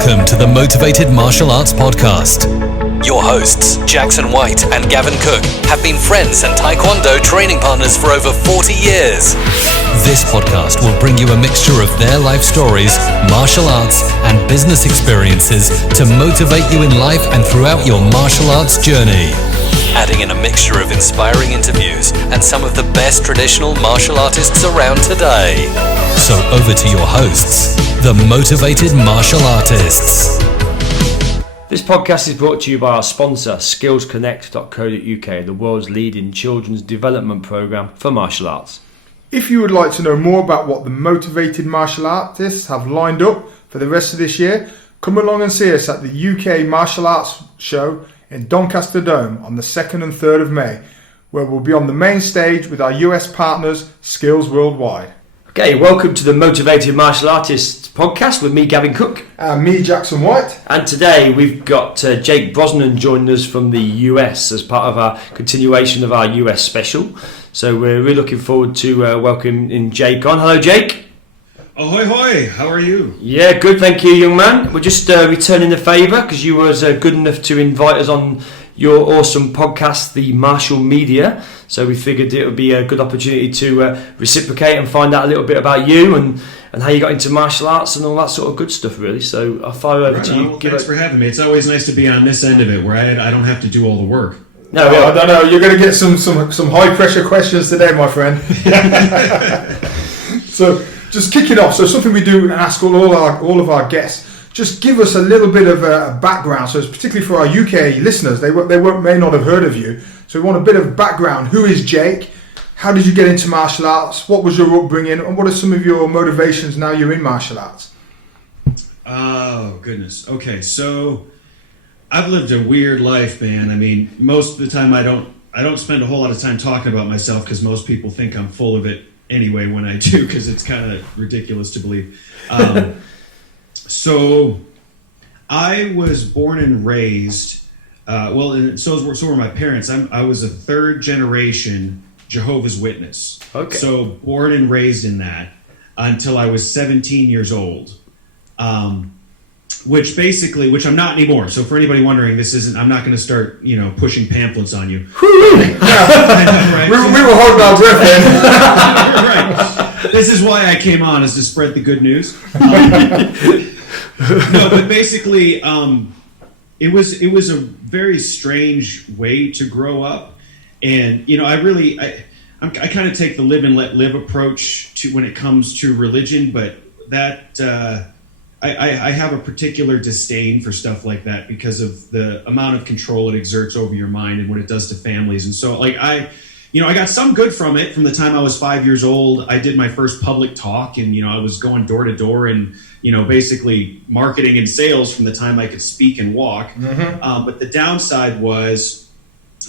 Welcome to the Motivated Martial Arts Podcast. Your hosts, Jackson White and Gavin Cook, have been friends and taekwondo training partners for over 40 years. This podcast will bring you a mixture of their life stories, martial arts, and business experiences to motivate you in life and throughout your martial arts journey. Adding in a mixture of inspiring interviews and some of the best traditional martial artists around today. So over to your hosts, the Motivated Martial Artists. This podcast is brought to you by our sponsor, skillsconnect.co.uk, the world's leading children's development program for martial arts. If you would like to know more about what the Motivated Martial Artists have lined up for the rest of this year, come along and see us at the UK Martial Arts Show in Doncaster Dome on the 2nd and 3rd of May, where we'll be on the main stage with our US partners, Skills Worldwide. Okay, welcome to the Motivated Martial Artists podcast with me, Gavin Cook. And me, Jackson White. And today we've got Jake Brosnan joining us from the US as part of our continuation of our US special. So we're really looking forward to welcoming Jake on. Hello, Jake. Ahoy, hoy. How are you? Yeah, good, thank you, young man. We're just returning the favour because you was good enough to invite us on your awesome podcast, The Martial Media. So we figured it would be a good opportunity to reciprocate and find out a little bit about you and how you got into martial arts and all that sort of good stuff, really. So I'll fire over to you. Well, thanks for having me. It's always nice to be on this end of it where I don't have to do all the work. No, I don't know. You're going to get some high pressure questions today, my friend. So just kick it off. So something we do and ask all of our guests. Just give us a little bit of a background. So it's particularly for our UK listeners, they may not have heard of you. So we want a bit of background. Who is Jake? How did you get into martial arts? What was your upbringing? And what are some of your motivations now you're in martial arts? Oh, goodness. Okay, so I've lived a weird life, man. I mean, most of the time I don't spend a whole lot of time talking about myself because most people think I'm full of it anyway when I do, because it's kind of ridiculous to believe. So I was born and raised, and so were my parents. I was a third generation Jehovah's Witness. Okay. So born and raised in that until I was 17 years old, which I'm not anymore. So for anybody wondering, I'm not going to start, pushing pamphlets on you. I know, right? We were holding our breath then. Right. This is why I came on, is to spread the good news. No, but basically, it was a very strange way to grow up, and I kind of take the live and let live approach to when it comes to religion, but that I have a particular disdain for stuff like that because of the amount of control it exerts over your mind and what it does to families, and so I got some good from it. From the time I was 5 years old, I did my first public talk, and I was going door to door and basically marketing and sales from the time I could speak and walk. Mm-hmm. But the downside was,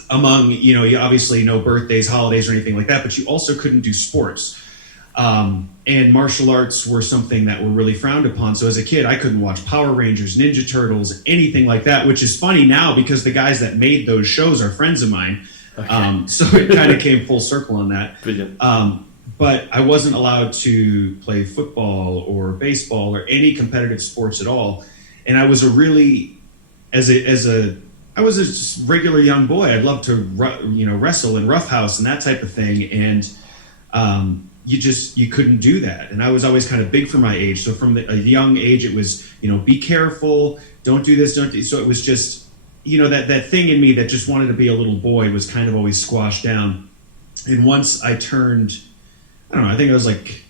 among you obviously no birthdays, holidays, or anything like that, but you also couldn't do sports. And martial arts were something that were really frowned upon. So as a kid, I couldn't watch Power Rangers, Ninja Turtles, anything like that, which is funny now because the guys that made those shows are friends of mine. Okay. So it kind of came full circle on that. Brilliant. But I wasn't allowed to play football or baseball or any competitive sports at all. And I was I was a just regular young boy. I'd love to, wrestle and roughhouse and that type of thing. And you couldn't do that. And I was always kind of big for my age. So from a young age, it was, be careful, don't do this, don't do. So it was just, that thing in me that just wanted to be a little boy was kind of always squashed down. And once I turned, I don't know, I think I was like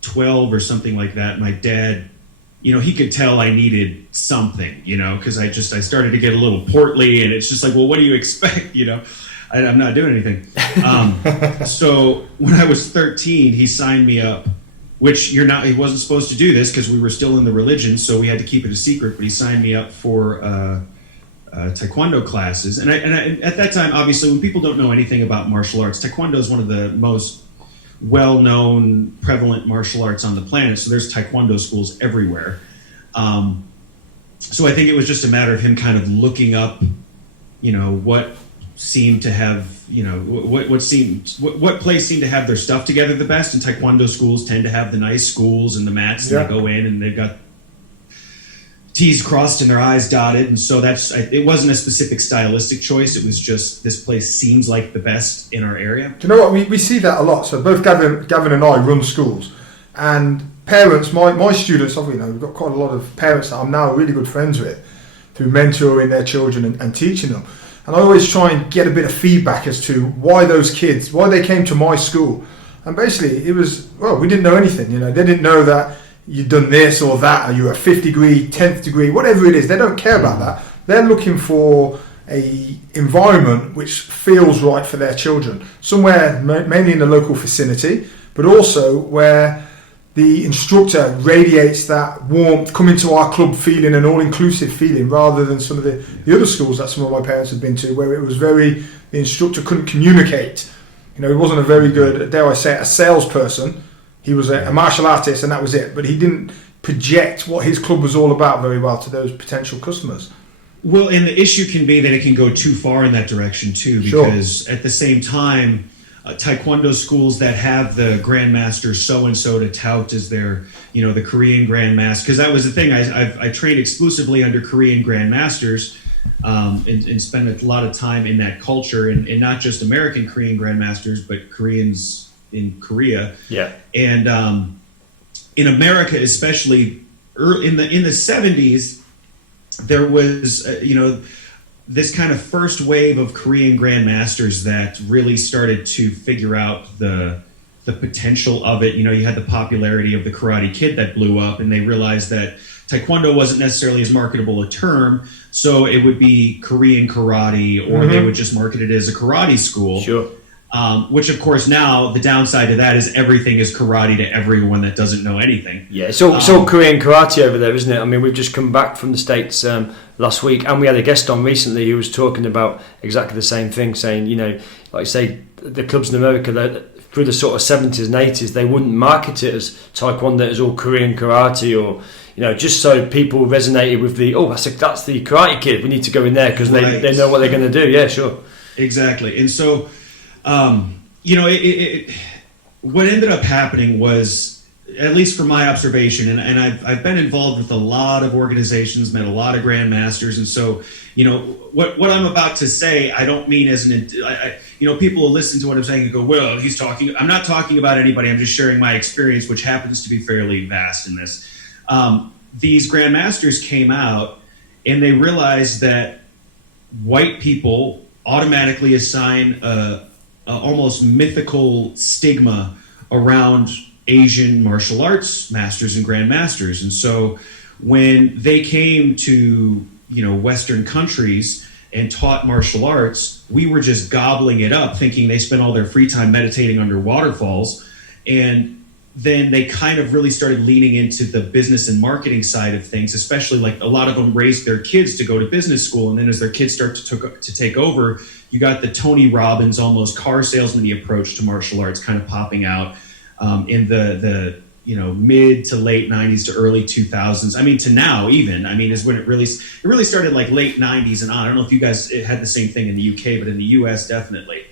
12 or something like that, my dad, he could tell I needed something, because I started to get a little portly, and it's just like, well, what do you expect? I'm not doing anything. So when I was 13, he signed me up, which he wasn't supposed to do this because we were still in the religion, so we had to keep it a secret, but he signed me up for taekwondo classes. And I, at that time, obviously, when people don't know anything about martial arts, taekwondo is one of the most well-known, prevalent martial arts on the planet. So there's taekwondo schools everywhere. So I think it was just a matter of him kind of looking up, what seemed to have, what place seemed to have their stuff together the best. And taekwondo schools tend to have the nice schools and the mats, and they go in and they've got T's crossed and their I's dotted. And so it wasn't a specific stylistic choice. It was just, this place seems like the best in our area. Do you know what? We see that a lot. So both Gavin and I run schools, and parents, my students, we've got quite a lot of parents that I'm now really good friends with through mentoring their children and teaching them. And I always try and get a bit of feedback as to why they came to my school. And basically it was, we didn't know anything. They didn't know that you've done this or that, or you're a 5th degree, 10th degree, whatever it is. They don't care about that. They're looking for a environment which feels right for their children. Somewhere mainly in the local vicinity, but also where the instructor radiates that warmth, come into our club feeling, an all-inclusive feeling, rather than some of the other schools that some of my parents have been to, where it was the instructor couldn't communicate. He wasn't a very good, dare I say it, a salesperson. He was a martial artist, and that was it. But he didn't project what his club was all about very well to those potential customers. Well, and the issue can be that it can go too far in that direction too, because at the same time, taekwondo schools that have the grandmaster so-and-so to tout as their, the Korean grandmaster, because that was the thing. I trained exclusively under Korean grandmasters, and spent a lot of time in that culture, and not just American Korean grandmasters, but Koreans in Korea. Yeah. And in America, especially in the 70s, there was this kind of first wave of Korean grandmasters that really started to figure out the potential of it. You had the popularity of the Karate Kid that blew up, and they realized that taekwondo wasn't necessarily as marketable a term, so it would be Korean karate, or they would just market it as a karate school. Sure. Which, of course, now the downside to that is everything is karate to everyone that doesn't know anything. Yeah, it's all Korean karate over there, isn't it? I mean, we've just come back from the States last week, and we had a guest on recently who was talking about exactly the same thing, saying, like you say, the clubs in America, that through the sort of 70s and 80s, they wouldn't market it as taekwondo, as all Korean karate, or just so people resonated with that's the Karate Kid. We need to go in there because they know what they're going to do. Yeah, sure. Exactly. And so, what ended up happening was, at least from my observation, and I've been involved with a lot of organizations, met a lot of grandmasters, and so, what I'm about to say, I don't mean as people will listen to what I'm saying and go, well, he's talking. I'm not talking about anybody. I'm just sharing my experience, which happens to be fairly vast in this. These grandmasters came out and they realized that white people automatically assign a almost mythical stigma around Asian martial arts masters and grandmasters. And so when they came to, Western countries and taught martial arts, we were just gobbling it up, thinking they spent all their free time meditating under waterfalls. And then they kind of really started leaning into the business and marketing side of things, especially like a lot of them raised their kids to go to business school. And then as their kids start to take over, you got the Tony Robbins, almost car salesman-y approach to martial arts kind of popping out in the mid to late 90s to early 2000s. I mean, to now even, is when it really started like late 90s and on. I don't know if you guys had the same thing in the UK, but in the US, definitely.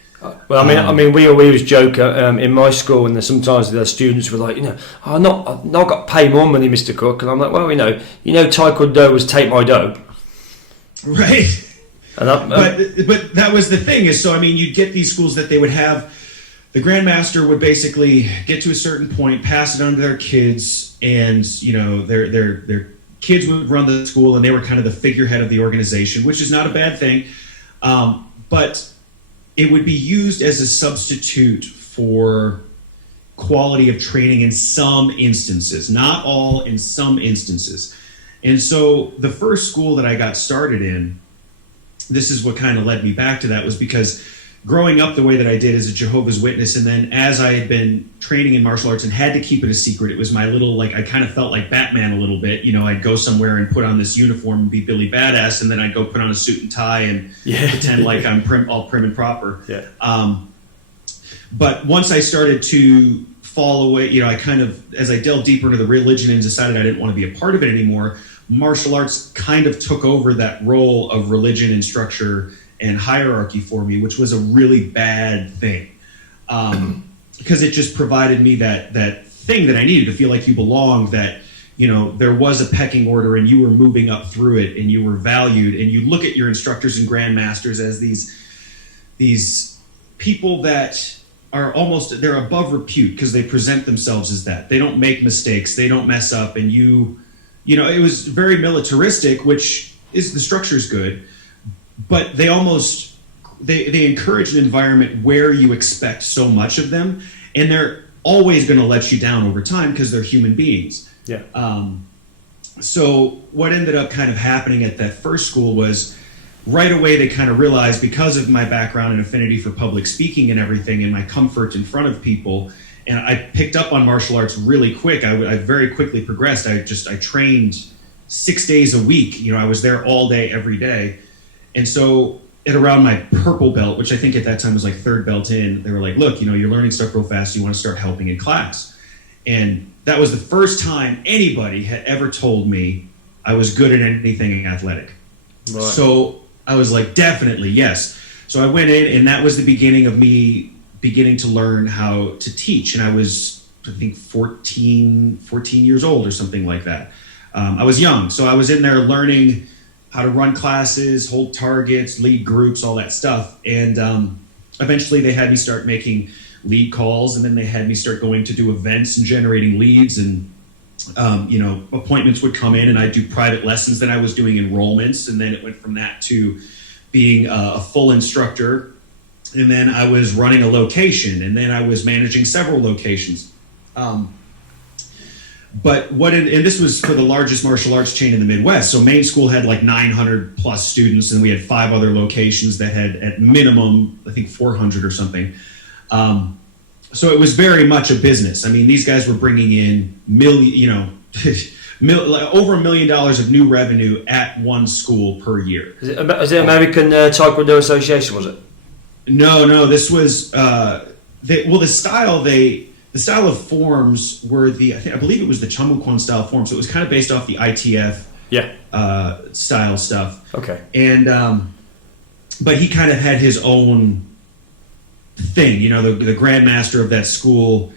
Well, we always joke in my school, and sometimes the students were like, I've not got to pay more money, Mr. Cook, and I'm like, well, taekwondo was take my dough, right? And but that was the thing is, so you'd get these schools that they would have, the grandmaster would basically get to a certain point, pass it on to their kids, and their kids would run the school, and they were kind of the figurehead of the organization, which is not a bad thing, but it would be used as a substitute for quality of training in some instances, not all, in some instances. And so the first school that I got started in, this is what kind of led me back to that, was because growing up the way that I did as a Jehovah's Witness, and then as I had been training in martial arts and had to keep it a secret, it was my little, I kind of felt like Batman a little bit. I'd go somewhere and put on this uniform and be Billy Badass, and then I'd go put on a suit and tie and pretend like I'm all prim and proper. Yeah. But once I started to fall away, I kind of, as I delved deeper into the religion and decided I didn't want to be a part of it anymore, martial arts kind of took over that role of religion and structure and hierarchy for me, which was a really bad thing, because it just provided me that thing that I needed to feel like you belonged, that there was a pecking order and you were moving up through it and you were valued, and you look at your instructors and grandmasters as these people that are they're above repute because they present themselves as that. They don't make mistakes, they don't mess up, and it was very militaristic, which is, the structure is good, but they encourage an environment where you expect so much of them, and they're always going to let you down over time because they're human beings. Yeah. So what ended up kind of happening at that first school was, right away they kind of realized, because of my background and affinity for public speaking and everything, and my comfort in front of people, and I picked up on martial arts really quick. I very quickly progressed. I trained 6 days a week. I was there all day, every day. And so at around my purple belt, which I think at that time was like third belt in, they were like, look, you're learning stuff real fast. You want to start helping in class. And that was the first time anybody had ever told me I was good at anything athletic. Right. So I was like, definitely, yes. So I went in, and that was the beginning of me beginning to learn how to teach. And I was, I think, 14 years old or something like that. I was young. So I was in there learning how to run classes, hold targets, lead groups, all that stuff. And eventually they had me start making lead calls, and then they had me start going to do events and generating leads, and appointments would come in, and I'd do private lessons. Then I was doing enrollments, and then it went from that to being a full instructor. And then I was running a location, and then I was managing several locations. And this was for the largest martial arts chain in the Midwest. So main school had like 900 plus students, and we had 5 other locations that had at minimum, I think 400 or something. So it was very much a business. I mean, these guys were bringing in over $1 million of new revenue at one school per year. Is it American Taekwondo Association, was it? No, this was the style of forms were I believe it was the Chamukwon style form. So it was kind of based off the ITF style stuff. Okay. And but he kind of had his own thing. The grandmaster of that school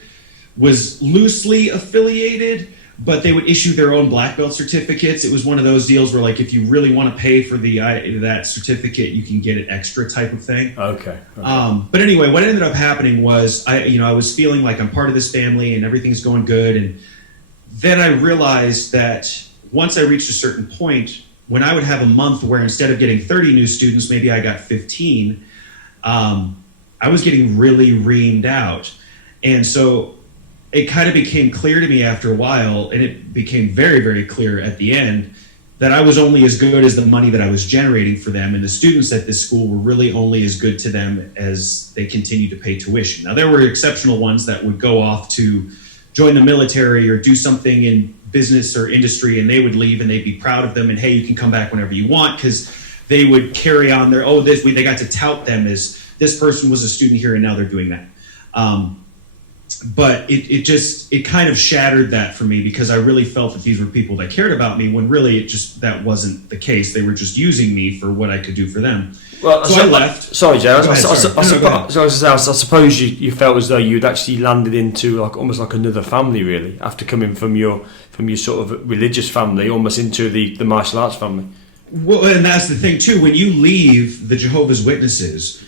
was loosely affiliated, but they would issue their own black belt certificates. It was one of those deals where, like, if you really want to pay for that certificate, you can get it extra type of thing. Okay. But anyway, what ended up happening was I was feeling like I'm part of this family and everything's going good. And then I realized that once I reached a certain point, when I would have a month where instead of getting 30 new students, maybe I got 15, I was getting really reamed out. And so it kind of became clear to me after a while, and it became very, very clear at the end, that I was only as good as the money that I was generating for them, and the students at this school were really only as good to them as they continued to pay tuition. Now, there were exceptional ones that would go off to join the military or do something in business or industry, and they would leave and they'd be proud of them, and hey, you can come back whenever you want, because they would carry on they got to tout them as this person was a student here and now they're doing that. But it kind of shattered that for me, because I really felt that these were people that cared about me, when really that wasn't the case. They were just using me for what I could do for them. Well, so I left. Sorry, Jay. I suppose you felt as though you'd actually landed into almost like another family, really, after coming from your sort of religious family, almost into the martial arts family. Well, and that's the thing too. When you leave the Jehovah's Witnesses,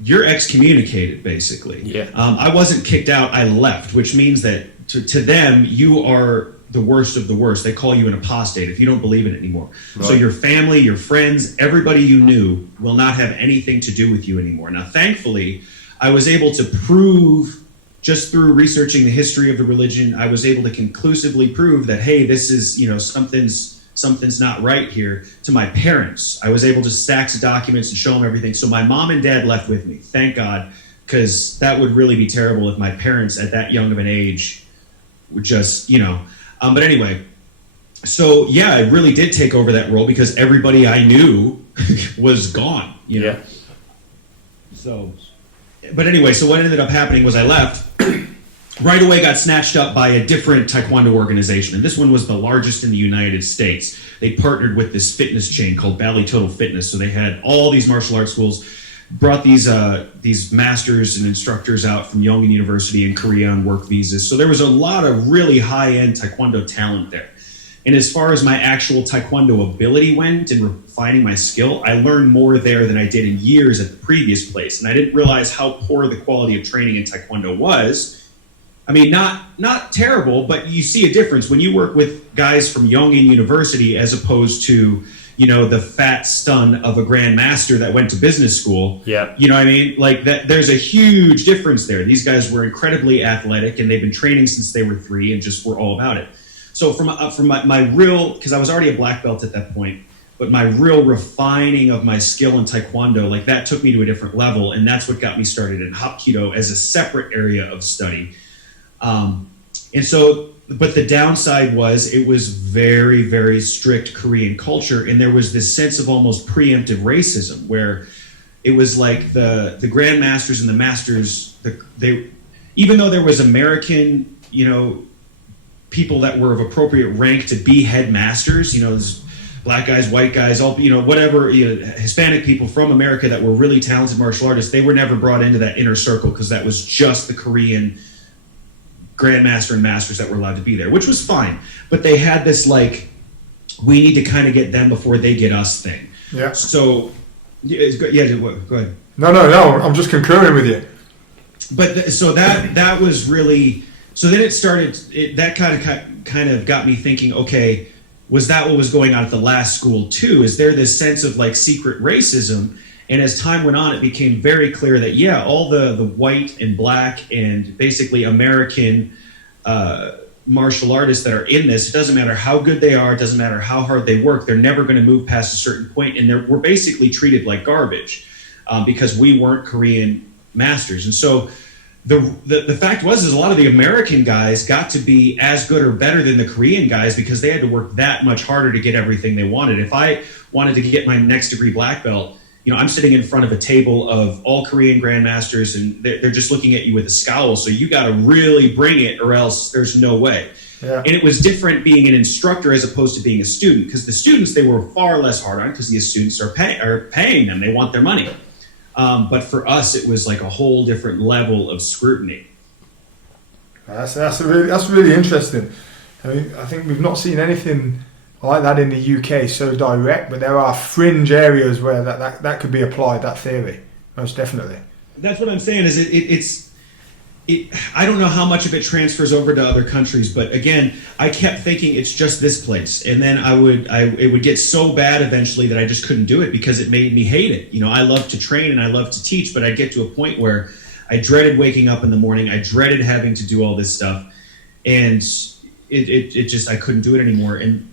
you're excommunicated, basically. Yeah. I wasn't kicked out, I left, which means that to them, you are the worst of the worst. They call you an apostate if you don't believe in it anymore. Right. So your family, your friends, everybody you knew will not have anything to do with you anymore. Now, thankfully, I was able to prove, just through researching the history of the religion, I was able to conclusively prove that, hey, this is, something's not right here, to my parents. I was able to stacks of documents and show them everything. So my mom and dad left with me, thank God, because that would really be terrible if my parents at that young of an age would just, But anyway, so yeah, I really did take over that role because everybody I knew was gone, Yeah. So, but anyway, so what ended up happening was I left. Right away got snatched up by a different taekwondo organization, and this one was the largest in the United States. They partnered with this fitness chain called Bally Total Fitness, so they had all these martial arts schools. brought these masters and instructors out from Yongin University in Korea on work visas. So there was a lot of really high-end Taekwondo talent there. And as far as my actual Taekwondo ability went and refining my skill, I learned more there than I did in years at the previous place. And I didn't realize how poor the quality of training in Taekwondo was. I mean, not terrible, but you see a difference when you work with guys from Yongin University as opposed to, you know, the fat stun of a grandmaster that went to business school. Yeah. You know what I mean? Like that, there's a huge difference there. These guys were incredibly athletic and they've been training since they were 3 and just were all about it. So from my real, because I was already a black belt at that point, but my real refining of my skill in Taekwondo, like that took me to a different level. And that's what got me started in Hapkido as a separate area of study. And so, but the downside was it was very, very strict Korean culture. And there was this sense of almost preemptive racism where it was like the grandmasters and the masters, they, even though there was American, you know, people that were of appropriate rank to be headmasters, you know, black guys, white guys, all, you know, whatever, you know, Hispanic people from America that were really talented martial artists, they were never brought into that inner circle because that was just the Korean grandmaster and masters that were allowed to be there, which was fine. But they had this like, we need to kind of get them before they get us thing. Yeah. So, yeah, go ahead. No, I'm just concurring with you. But so that was really. So then it started. That kind of got me thinking. Okay, was that what was going on at the last school too? Is there this sense of like secret racism? And as time went on, it became very clear that yeah, all the white and black and basically American martial artists that are in this, it doesn't matter how good they are, it doesn't matter how hard they work, they're never going to move past a certain point, and we're basically treated like garbage because we weren't Korean masters. And so. The fact was a lot of the American guys got to be as good or better than the Korean guys because they had to work that much harder to get everything they wanted. If I wanted to get my next degree black belt, you know, I'm sitting in front of a table of all Korean grandmasters and they're just looking at you with a scowl. So you got to really bring it or else there's no way. Yeah. And it was different being an instructor as opposed to being a student because the students, they were far less hard on because the students are paying them. They want their money. But for us, it was like a whole different level of scrutiny. That's really interesting. I mean, I think we've not seen anything like that in the UK so direct, but there are fringe areas where that could be applied, that theory, most definitely. That's what I'm saying is it's I don't know how much of it transfers over to other countries, but again, I kept thinking it's just this place, and then it would get so bad eventually that I just couldn't do it because it made me hate it. You know, I love to train and I love to teach, but I'd get to a point where I dreaded waking up in the morning. I dreaded having to do all this stuff, and it just I couldn't do it anymore. And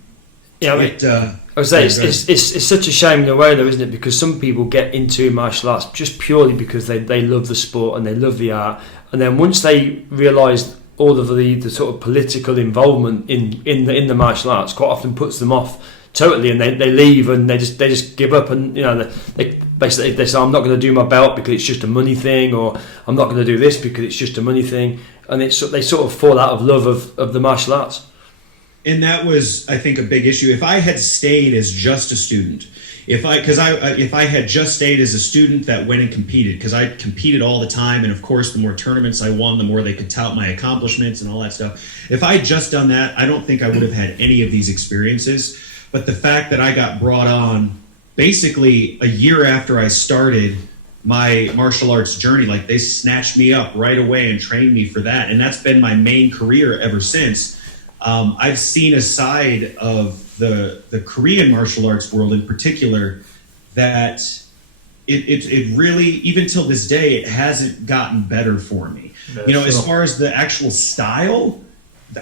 yeah, I would say it's such a shame in a way, though, isn't it? Because some people get into martial arts just purely because they love the sport and they love the art. And then once they realise all of the sort of political involvement in the martial arts, quite often puts them off totally, and they leave and they just give up, and you know they basically they say I'm not going to do my belt because it's just a money thing, or I'm not going to do this because it's just a money thing, and they sort of fall out of love of the martial arts. And that was, I think, a big issue. If I had stayed as just a student, if I had just stayed as a student that went and competed, because I competed all the time, and of course, the more tournaments I won, the more they could tout my accomplishments and all that stuff. If I had just done that, I don't think I would have had any of these experiences. But the fact that I got brought on basically a year after I started my martial arts journey, like they snatched me up right away and trained me for that, and that's been my main career ever since. I've seen a side of the Korean martial arts world in particular that it really, even till this day, it hasn't gotten better for me. You know, as far as the actual style,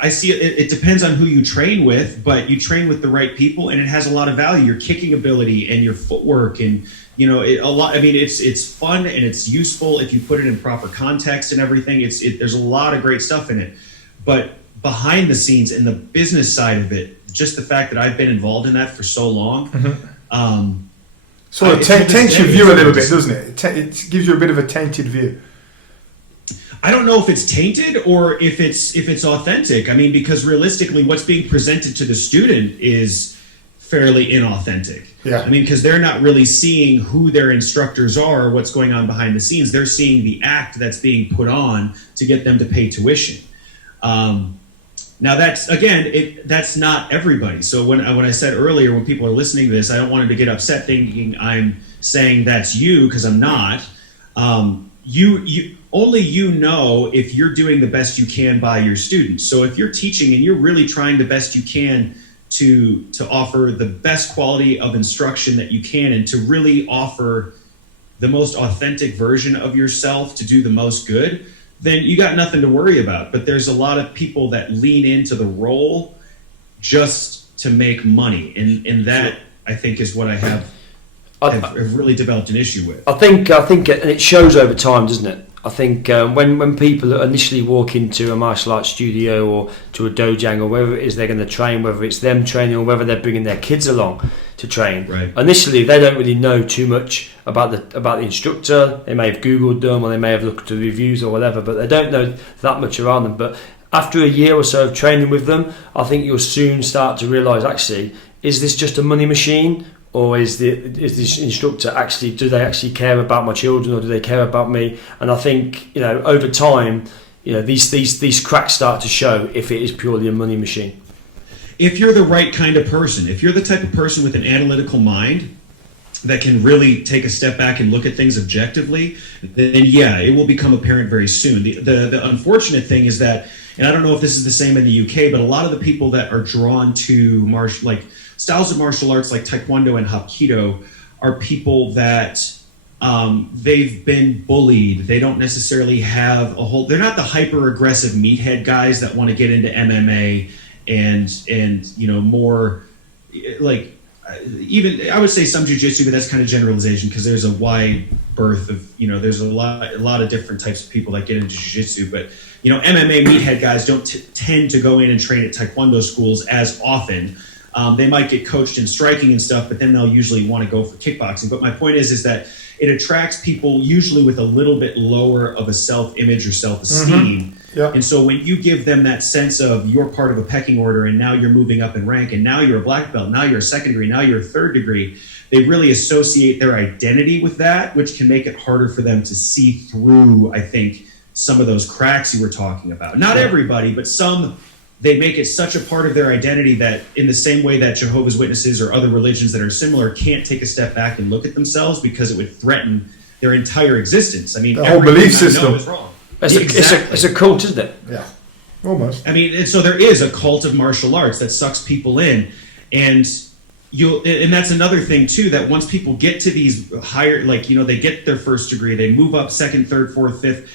I see it depends on who you train with, but you train with the right people and it has a lot of value. Your kicking ability and your footwork and, you know, it's fun and it's useful if you put it in proper context and everything. There's a lot of great stuff in it, but behind the scenes and the business side of it, just the fact that I've been involved in that for so long. Mm-hmm. So it taints your view a little bit, doesn't it? It gives you a bit of a tainted view. I don't know if it's tainted or if it's authentic. I mean, because realistically, what's being presented to the student is fairly inauthentic. Yeah. I mean, because they're not really seeing who their instructors are, or what's going on behind the scenes. They're seeing the act that's being put on to get them to pay tuition. Now that's not everybody. So when I said earlier, when people are listening to this, I don't want them to get upset thinking I'm saying that's you, because I'm not. You only know if you're doing the best you can by your students. So if you're teaching and you're really trying the best you can to offer the best quality of instruction that you can, and to really offer the most authentic version of yourself to do the most good, then you got nothing to worry about. But there's a lot of people that lean into the role just to make money, and that I think is what I have really developed an issue with. I think, and it shows over time, doesn't it? I think when people initially walk into a martial arts studio or to a dojang, or wherever it is they're going to train, whether it's them training or whether they're bringing their kids along to train, right. Initially they don't really know too much about the instructor. They may have Googled them, or they may have looked at the reviews or whatever, but they don't know that much around them. But after a year or so of training with them, I think you'll soon start to realise, actually, is this just a money machine? Or is this instructor do they actually care about my children, or do they care about me? And I think, over time, these cracks start to show if it is purely a money machine. If you're the right kind of person, if you're the type of person with an analytical mind that can really take a step back and look at things objectively, then yeah, it will become apparent very soon. The unfortunate thing is that, and I don't know if this is the same in the UK, but a lot of the people that are drawn to styles of martial arts like taekwondo and hapkido are people that they've been bullied. They don't necessarily have they're not the hyper aggressive meathead guys that want to get into MMA and more like, even I would say some jiu-jitsu, but that's kind of generalization, because there's a wide berth of, there's a lot of different types of people that get into jiu-jitsu, but MMA meathead guys don't tend to go in and train at taekwondo schools as often. They might get coached in striking and stuff, but then they'll usually want to go for kickboxing. But my point is that it attracts people usually with a little bit lower of a self-image or self-esteem. Mm-hmm. Yeah. And so when you give them that sense of you're part of a pecking order, and now you're moving up in rank, and now you're a black belt, now you're a second degree, now you're a third degree, they really associate their identity with that, which can make it harder for them to see through, I think, some of those cracks you were talking about. Not everybody, but some. They make it such a part of their identity that, in the same way that Jehovah's Witnesses or other religions that are similar can't take a step back and look at themselves, because it would threaten their entire existence. I mean, the whole belief system is wrong. It's a cult, isn't it? Yeah, almost. I mean, and so there is a cult of martial arts that sucks people in, and that's another thing too, that once people get to these higher, they get their first degree, they move up second, third, fourth, fifth,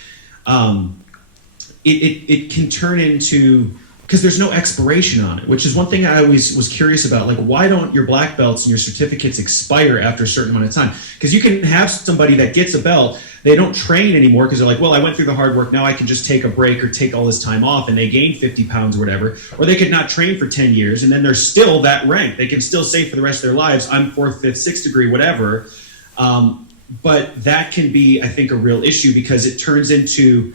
it can turn into, because there's no expiration on it, which is one thing I always was curious about. Like, why don't your black belts and your certificates expire after a certain amount of time? Because you can have somebody that gets a belt, they don't train anymore because they're like, well, I went through the hard work, now I can just take a break or take all this time off, and they gain 50 pounds or whatever. Or they could not train for 10 years, and then they're still that rank. They can still say for the rest of their lives, I'm fourth, fifth, sixth degree, whatever. But that can be, I think, a real issue, because it turns into,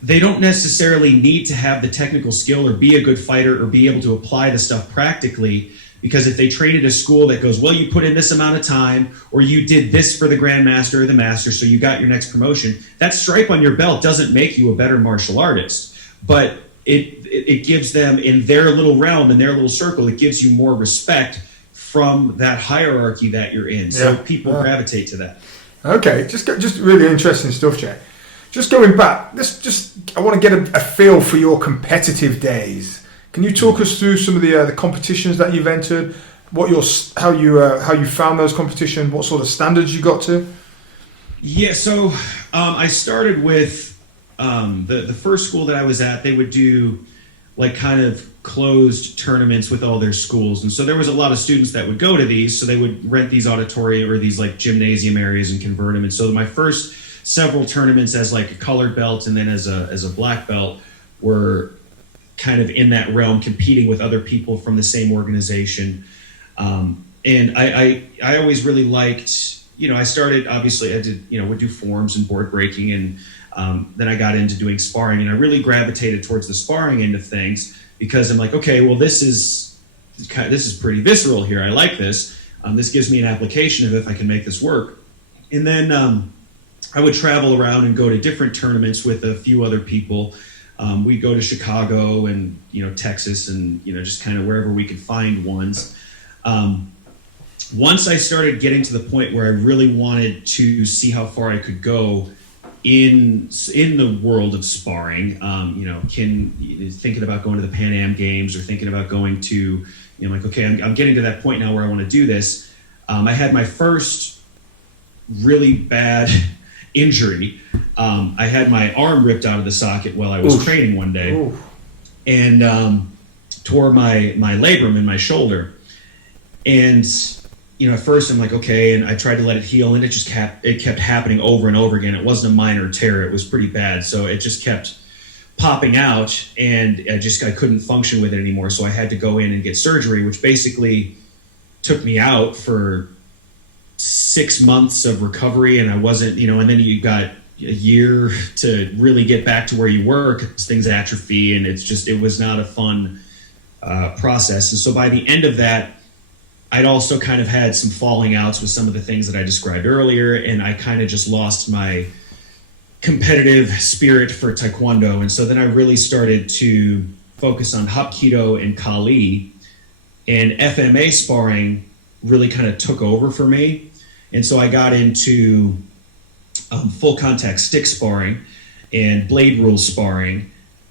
they don't necessarily need to have the technical skill or be a good fighter or be able to apply the stuff practically, because if they train at a school that goes, well, you put in this amount of time, or you did this for the grandmaster or the master, so you got your next promotion, that stripe on your belt doesn't make you a better martial artist, but it gives them, in their little realm, in their little circle, it gives you more respect from that hierarchy that you're in. So people gravitate to that. Okay, just really interesting stuff, Jay. Just going back, I want to get a feel for your competitive days. Can you talk us through some of the competitions that you've entered? How you found those competitions? What sort of standards you got to? Yeah, so I started with the first school that I was at. They would do like kind of closed tournaments with all their schools, and so there was a lot of students that would go to these. So they would rent these auditorium or these like gymnasium areas and convert them. And so my first several tournaments as like a colored belt and then as a black belt were kind of in that realm, competing with other people from the same organization. And I always really liked, I started, obviously I did, would do forms and board breaking, and then I got into doing sparring, and I really gravitated towards the sparring end of things, because I'm like, okay, well, this is this is pretty visceral here. I like this. This gives me an application of if I can make this work. And then I would travel around and go to different tournaments with a few other people. We'd go to Chicago and, Texas and, just kind of wherever we could find ones. Once I started getting to the point where I really wanted to see how far I could go in the world of sparring, thinking about going to the Pan Am Games or thinking about going to, okay, I'm getting to that point now where I want to do this. I had my first really bad injury. I had my arm ripped out of the socket while I was training one day, and tore my labrum in my shoulder. And at first I'm like, okay, and I tried to let it heal, and it kept happening over and over again. It wasn't a minor tear; it was pretty bad. So it just kept popping out, and I couldn't function with it anymore. So I had to go in and get surgery, which basically took me out for 6 months of recovery, and I wasn't, and then you got a year to really get back to where you were because things atrophy, and it was not a fun process. And so by the end of that, I'd also kind of had some falling outs with some of the things that I described earlier, and I kind of just lost my competitive spirit for taekwondo. And so then I really started to focus on hapkido and kali, and FMA sparring really kind of took over for me. And so I got into full contact stick sparring and blade rule sparring.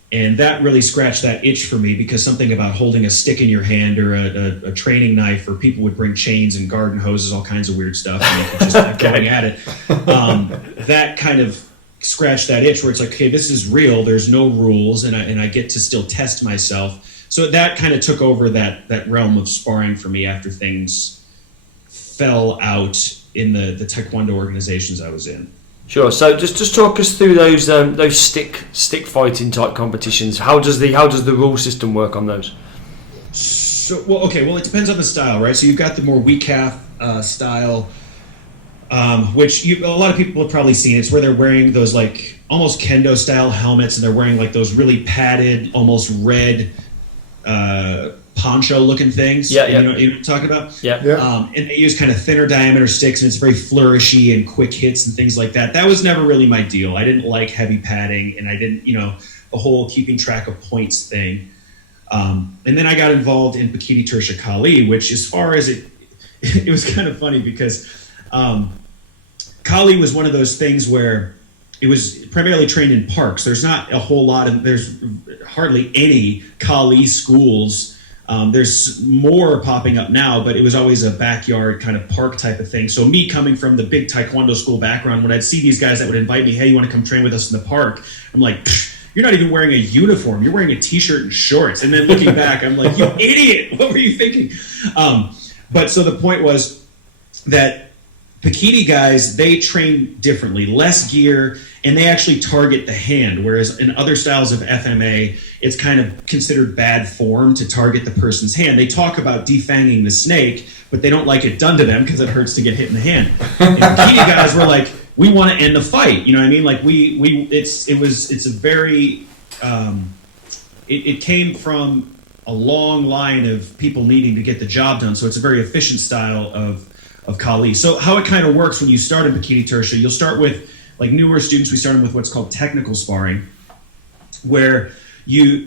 And that really scratched that itch for me, because something about holding a stick in your hand or a training knife, or people would bring chains and garden hoses, all kinds of weird stuff, and just going at it. That kind of scratched that itch where it's like, okay, this is real. There's no rules, and I get to still test myself. So that kind of took over that realm of sparring for me after things fell out in the taekwondo organizations I was in. Sure. So just talk us through those stick fighting type competitions. How does the rule system work on those? So it depends on the style, right? So you've got the more weak half style, which a lot of people have probably seen. It's where they're wearing those like almost kendo style helmets, and they're wearing like those really padded, almost red poncho looking things. Yeah. You know what I'm talking about? Yeah. And they use kind of thinner diameter sticks, and it's very flourishy and quick hits and things like that. That was never really my deal. I didn't like heavy padding, and I didn't, the whole keeping track of points thing. And then I got involved in Pakiti Tersha Kali, which, as far as it was kind of funny because Kali was one of those things where it was primarily trained in parks. There's not a whole lot of, there's hardly any Kali schools. There's more popping up now, but it was always a backyard kind of park type of thing. So me coming from the big taekwondo school background, when I'd see these guys that would invite me, hey, you want to come train with us in the park? I'm like, you're not even wearing a uniform. You're wearing a t-shirt and shorts. And then looking back, I'm like, you idiot. What were you thinking? But so the point was that Pakiti guys, they train differently, less gear, and they actually target the hand, whereas in other styles of FMA, it's kind of considered bad form to target the person's hand. They talk about defanging the snake, but they don't like it done to them because it hurts to get hit in the hand. And Pakiti guys were like, we want to end the fight. You know what I mean? Like it came from a long line of people needing to get the job done. So it's a very efficient style of Kali. So how it kind of works when you start in Pakiti Tersha, you'll start with, like newer students, we started with what's called technical sparring, where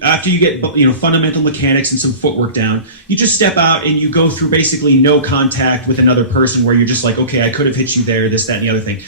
after you get fundamental mechanics and some footwork down, you just step out and you go through basically no contact with another person, where you're just like, okay, I could have hit you there, this, that, and the other thing.